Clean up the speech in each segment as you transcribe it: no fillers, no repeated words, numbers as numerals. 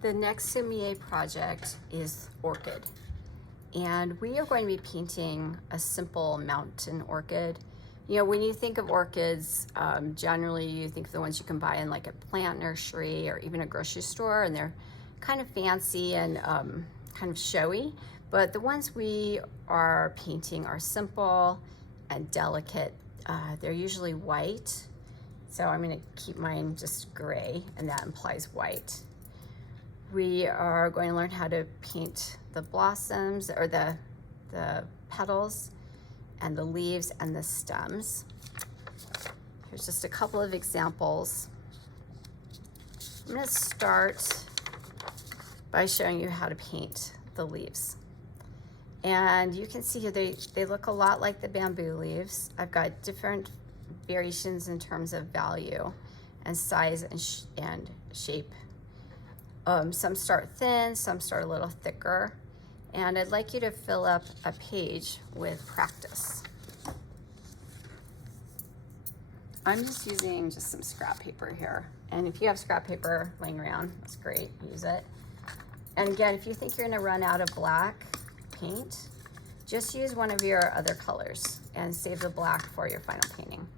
The next Sumi-e project is Orchid, and we are going to be painting a simple mountain orchid. You know, when you think of orchids, generally you think of the ones you can buy in like a plant nursery or even a grocery store, and they're kind of fancy and kind of showy. But the ones we are painting are simple and delicate. They're usually white, so I'm going to keep mine just gray, and that implies white. We are going to learn how to paint the blossoms, or the petals, and the leaves and the stems. Here's just a couple of examples. I'm going to start by showing you how to paint the leaves. And you can see here they look a lot like the bamboo leaves. I've got different variations in terms of value and size and shape. Some start thin, some start a little thicker. And I'd like you to fill up a page with practice. I'm just using some scrap paper here. And if you have scrap paper laying around, that's great, use it. And again, if you think you're gonna run out of black paint, just use one of your other colors and save the black for your final painting.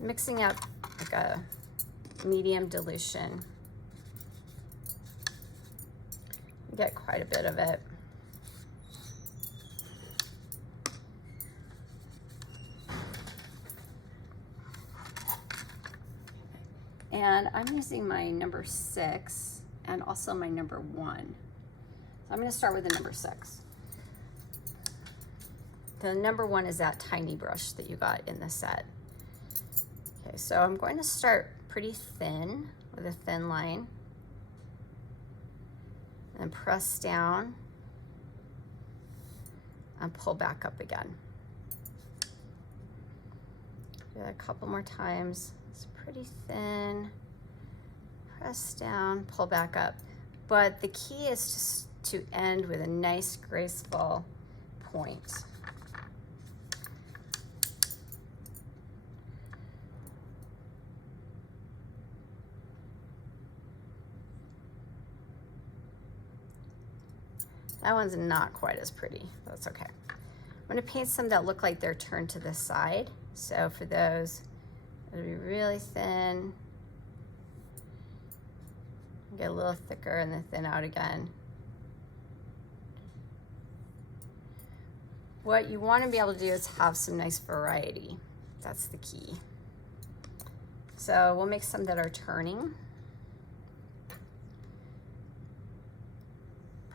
Mixing up like a medium dilution. Get quite a bit of it. And I'm using my number 6 and also my number 1. So I'm going to start with the number 6. The number 1 is that tiny brush that you got in the set. Okay, so I'm going to start pretty thin with a thin line. And press down and pull back up again. Do that a couple more times. It's pretty thin. Press down, pull back up. But the key is just to end with a nice, graceful point. That one's not quite as pretty, that's okay. I'm gonna paint some that look like they're turned to the side. So for those, it'll be really thin. Get a little thicker and then thin out again. What you wanna be able to do is have some nice variety. That's the key. So we'll make some that are turning.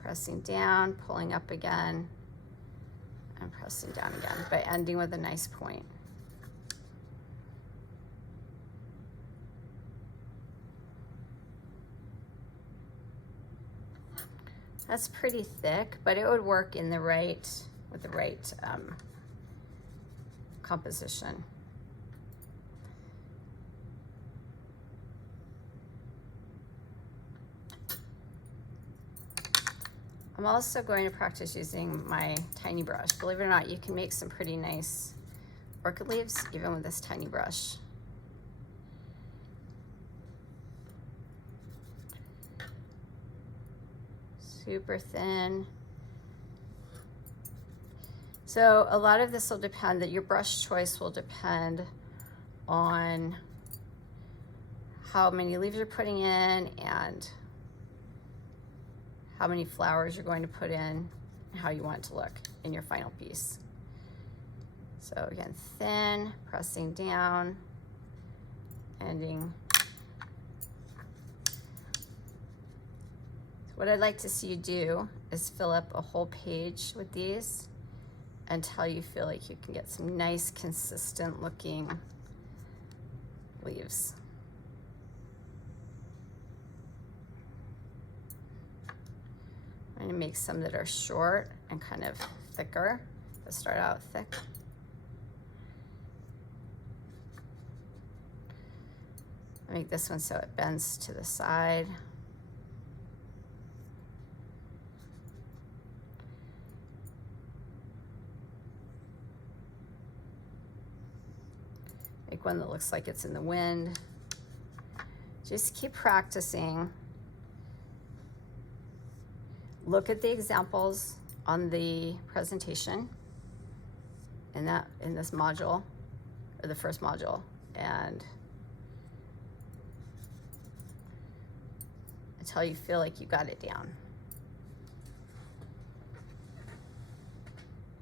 Pressing down, pulling up again, and pressing down again, but ending with a nice point. That's pretty thick, but it would work in the with the right composition. I'm also going to practice using my tiny brush. Believe it or not, you can make some pretty nice orchid leaves even with this tiny brush. Super thin. So a lot of this will depend, that your brush choice will depend on how many leaves you're putting in and how many flowers you're going to put in, and how you want it to look in your final piece. So again, thin, pressing down, ending. So what I'd like to see you do is fill up a whole page with these until you feel like you can get some nice, consistent looking leaves. I'm going to make some that are short and kind of thicker. Let's start out thick. I'll make this one so it bends to the side. Make one that looks like it's in the wind. Just keep practicing look at the examples on the presentation in this module, or the first module, and until you feel like you got it down.